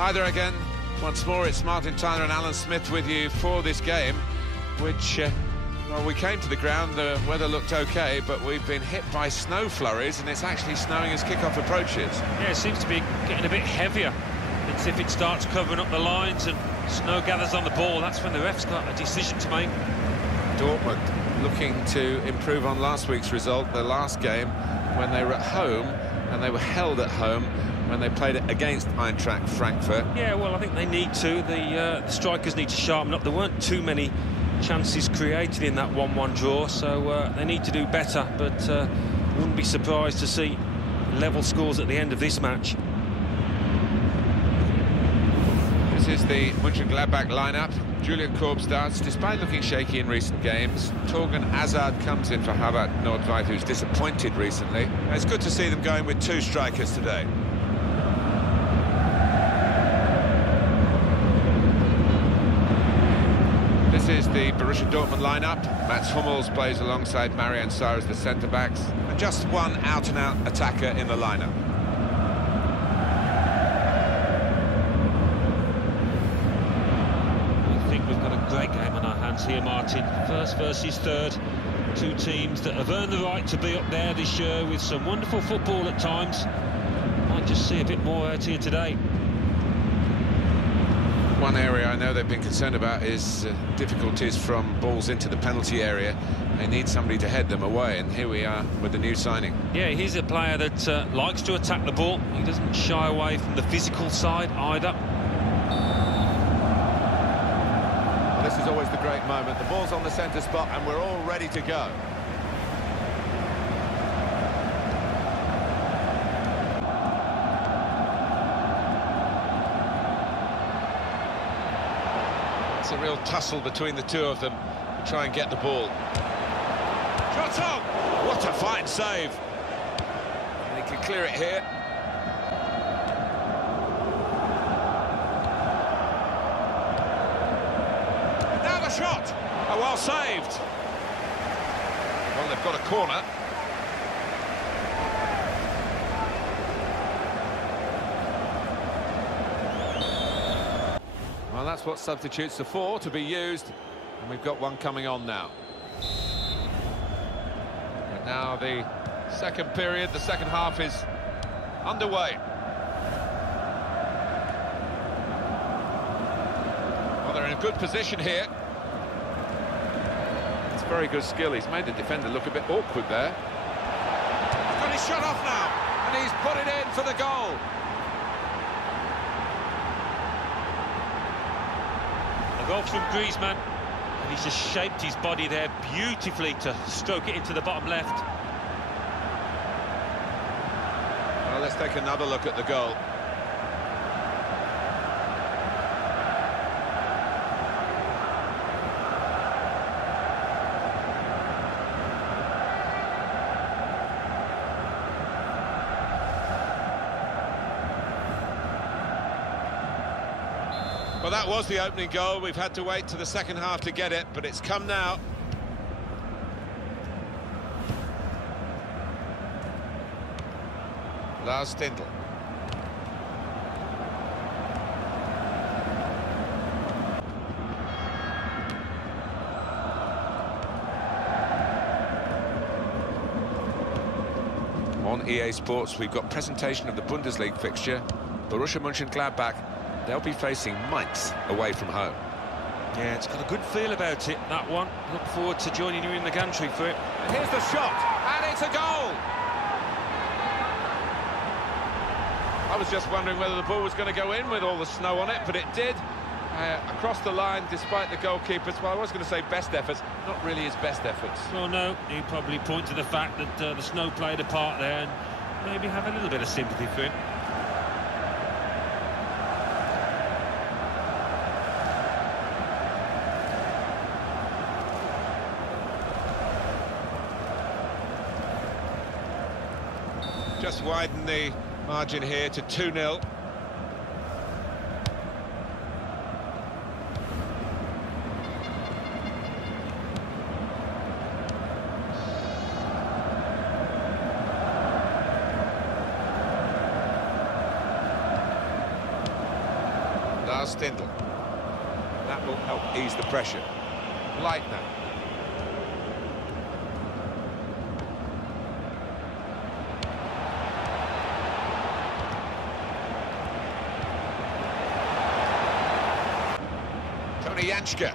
Hi there again. Once more, it's Martin Tyler and Alan Smith with you for this game, which, well, we came to the ground, the weather looked okay, but we've been hit by snow flurries, and it's actually snowing as kick-off approaches. Yeah, it seems to be getting a bit heavier. It's if it starts covering up the lines and snow gathers on the ball, that's when the ref's got a decision to make. Dortmund looking to improve on last week's result, the last game, when they were at home, and they were held at home when they played it against Eintracht Frankfurt. Yeah, well, I think they need to. The strikers need to sharpen up. There weren't too many chances created in that 1-1 draw, so they need to do better, but wouldn't be surprised to see level scores at the end of this match. This is the Mönchengladbach lineup. Julian Korb starts, despite looking shaky in recent games. Torgan Hazard comes in for Habat Nordtveit, who's disappointed recently. It's good to see them going with two strikers today. This is the Borussia Dortmund lineup. Mats Hummels plays alongside Marian Sarr as the centre-backs. And just one out-and-out attacker in the lineup. Great game on our hands here, Martin. First versus third. Two teams that have earned the right to be up there this year with some wonderful football at times. Might just see a bit more out here today. One area I know they've been concerned about is difficulties from balls into the penalty area. They need somebody to head them away, and here we are with the new signing. Yeah, he's a player that likes to attack the ball. He doesn't shy away from the physical side either. This is always the great moment. The ball's on the centre spot and we're all ready to go. It's a real tussle between the two of them to try and get the ball. Shot on! What a fine save! And he can clear it here. Shot! Oh, well saved. Well, they've got a corner. Well, that's what substitutes are for, to be used. And we've got one coming on now. And now the second period, the second half is underway. Well, they're in a good position here. Very good skill. He's made the defender look a bit awkward there. He's got his shot off now, and he's put it in for the goal. A goal from Griezmann, and he's just shaped his body there beautifully to stroke it into the bottom left. Well, let's take another look at the goal. Well, that was the opening goal. We've had to wait to the second half to get it, but it's come now. Lars Stindl. On EA Sports, we've got presentation of the Bundesliga fixture. Borussia Mönchengladbach. They'll be facing Mainz away from home. Yeah, it's got a good feel about it, that one. Look forward to joining you in the gantry for it. And here's the shot, and it's a goal! I was just wondering whether the ball was going to go in with all the snow on it, but it did. Across the line, despite the goalkeeper's, well, I was going to say best efforts, not really his best efforts. Well, no, you probably point to the fact that the snow played a part there and maybe have a little bit of sympathy for him. Just widen the margin here to 2-0. Lars Stindl. That will help ease the pressure. Leitner. Tony Janschke.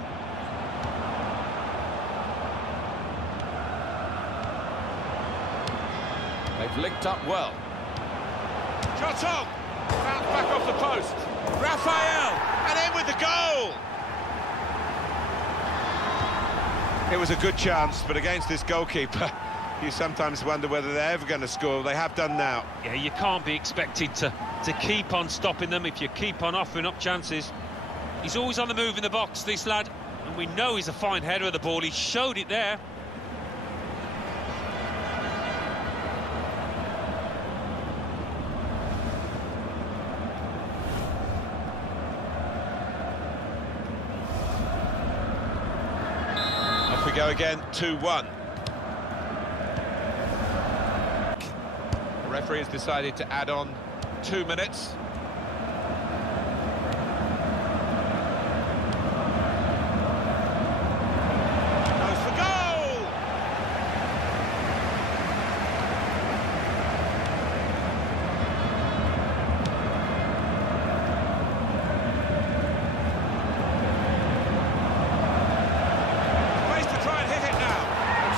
They've linked up well. Shot on! Bounced back off the post. Raphael! And in with the goal! It was a good chance, but against this goalkeeper, you sometimes wonder whether they're ever going to score. They have done now. Yeah, you can't be expected to keep on stopping them if you keep on offering up chances. He's always on the move in the box, this lad, and we know he's a fine header of the ball. He showed it there. Off we go again, 2-1. The referee has decided to add on 2 minutes.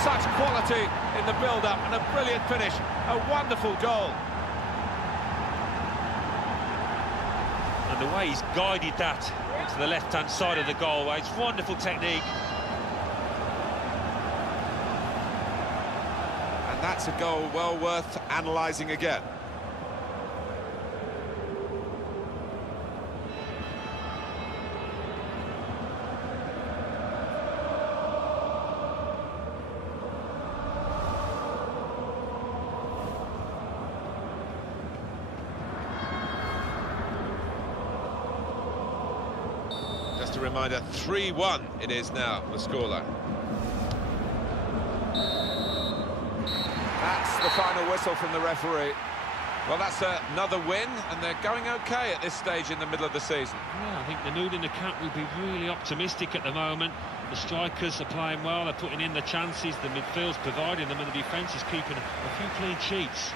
Such quality in the build-up and a brilliant finish, a wonderful goal. And the way he's guided that to the left-hand side of the goal, it's wonderful technique. And that's a goal well worth analysing again. Just a reminder, 3-1 it is now, the scoreline. That's the final whistle from the referee. Well, that's another win, and they're going OK at this stage in the middle of the season. Yeah, I think the mood in the camp will be really optimistic at the moment. The strikers are playing well, they're putting in the chances, the midfield's providing them, and the defence is keeping a few clean sheets.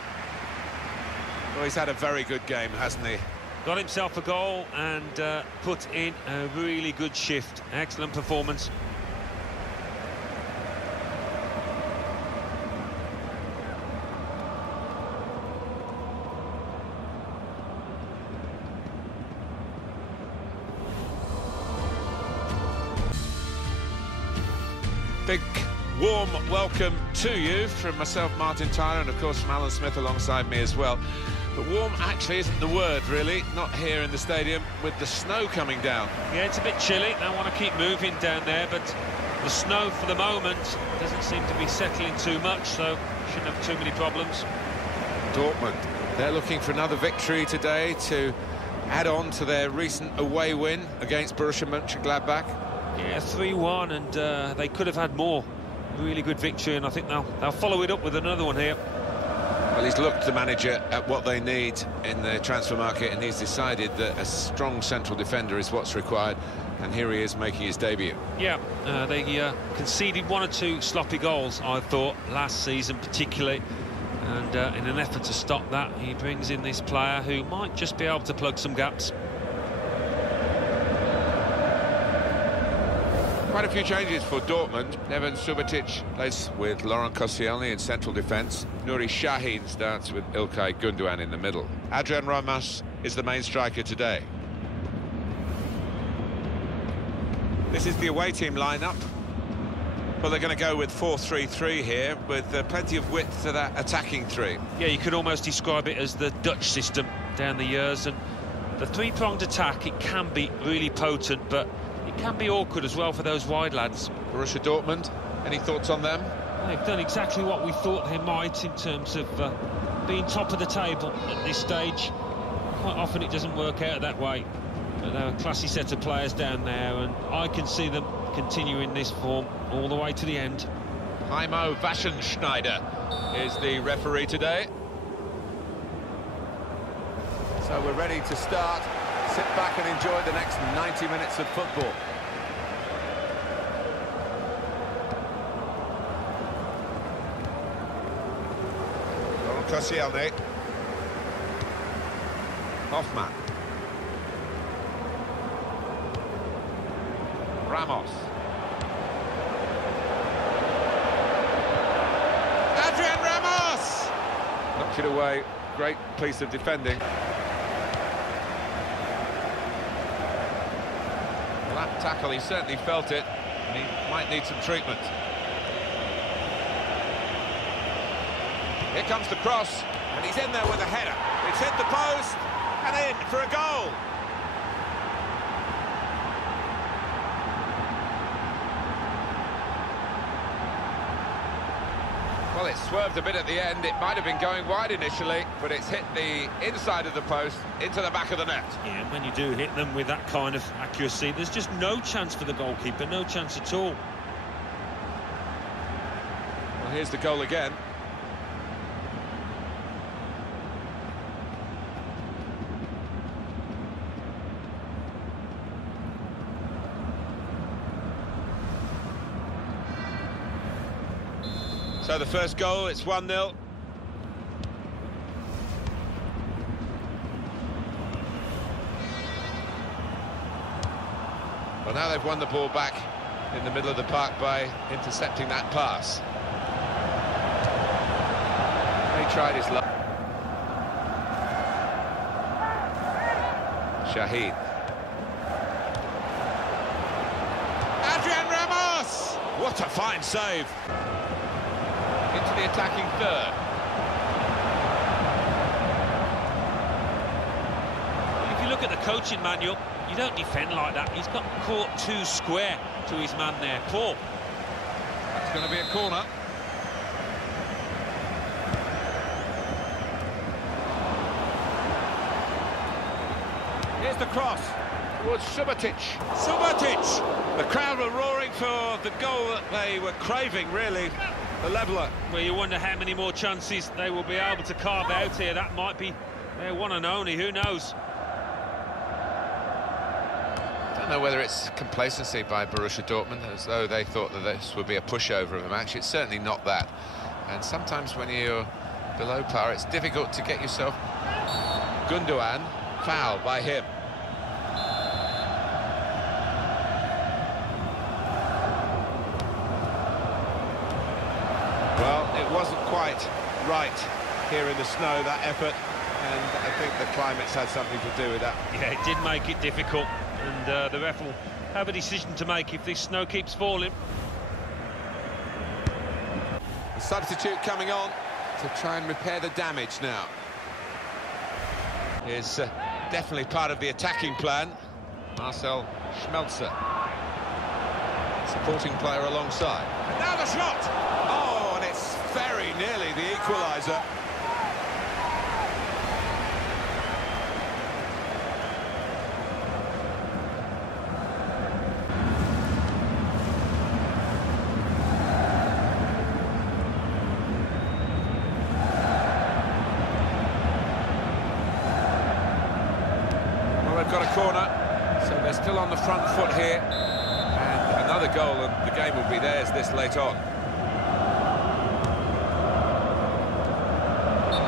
Well, he's had a very good game, hasn't he? Got himself a goal and put in a really good shift. Excellent performance. Big warm welcome to you from myself, Martin Tyler, and of course from Alan Smith alongside me as well. But warm actually isn't the word, really, not here in the stadium with the snow coming down. Yeah, it's a bit chilly. They want to keep moving down there, but the snow for the moment doesn't seem to be settling too much, so shouldn't have too many problems. Dortmund, they're looking for another victory today to add on to their recent away win against Borussia Mönchengladbach. Yeah, 3-1, and they could have had more. Really good victory, and I think they'll follow it up with another one here. Well, he's looked, the manager, at what they need in the transfer market, and he's decided that a strong central defender is what's required, and here he is making his debut. Yeah, they conceded 1 or 2 sloppy goals, I thought, last season particularly, and in an effort to stop that, he brings in this player who might just be able to plug some gaps. Quite a few changes for Dortmund. Neven Subotic plays with Laurent Koscielny in central defence. Nuri Sahin starts with İlkay Gündoğan in the middle. Adrian Ramos is the main striker today. This is the away team lineup. Well, they're going to go with 4-3-3 here, with plenty of width to that attacking three. Yeah, you could almost describe it as the Dutch system down the years, and the three-pronged attack, it can be really potent, but it can be awkward as well for those wide lads. Borussia Dortmund, any thoughts on them? They've done exactly what we thought they might in terms of being top of the table at this stage. Quite often it doesn't work out that way. But they're a classy set of players down there, and I can see them continuing this form all the way to the end. Heimo Waschenschneider is the referee today. So we're ready to start. sit back and enjoy the next 90 minutes of football. Koscielny. Hoffman. Ramos. Adrian Ramos! Knocked it away. Great piece of defending. Well, that tackle, he certainly felt it, and he might need some treatment. Here comes the cross, and he's in there with a header. It's hit the post, and in for a goal. Well, it swerved a bit at the end. It might have been going wide initially, but it's hit the inside of the post into the back of the net. Yeah, when you do hit them with that kind of accuracy, there's just no chance for the goalkeeper, no chance at all. Well, here's the goal again. So the first goal, it's 1-0. Well, now they've won the ball back in the middle of the park by intercepting that pass. He tried his luck. Shahid. Adrian Ramos! What a fine save! Into the attacking third. If you look at the coaching manual, you don't defend like that. He's got caught too square to his man there. Poor. That's going to be a corner. Here's the cross towards Subotic. Subotic! The crowd were roaring for the goal that they were craving, really. The leveller. Well, you wonder how many more chances they will be able to carve out here. That might be their one and only, who knows? I don't know whether it's complacency by Borussia Dortmund, as though they thought that this would be a pushover of a match. It's certainly not that. And sometimes when you're below par, it's difficult to get yourself... Gundogan, foul by him. Well, it wasn't quite right here in the snow, that effort, and I think the climate's had something to do with that. Yeah, it did make it difficult, and the ref will have a decision to make if this snow keeps falling. A substitute coming on to try and repair the damage now. Is definitely part of the attacking plan. Marcel Schmelzer, supporting player alongside. And now the shot! Oh, and it's very nearly the equaliser. Well, they've got a corner, so they're still on the front foot here. And another goal, and the game will be theirs this late on.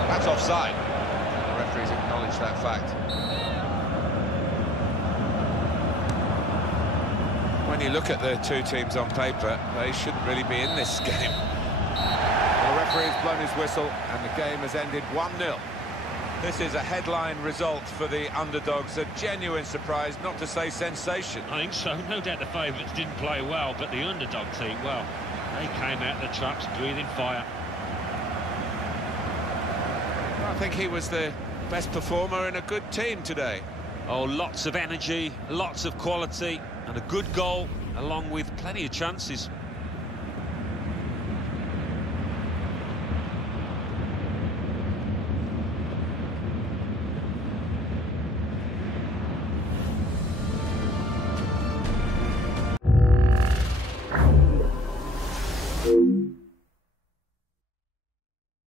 That's offside. The referees acknowledge that fact. When you look at the two teams on paper, they shouldn't really be in this game. The referee has blown his whistle, and the game has ended 1-0. This is a headline result for the underdogs, a genuine surprise, not to say sensation. I think so. No doubt the favourites didn't play well, but the underdog team, well, they came out the traps breathing fire. I think he was the best performer in a good team today. Oh, lots of energy, lots of quality, and a good goal, along with plenty of chances.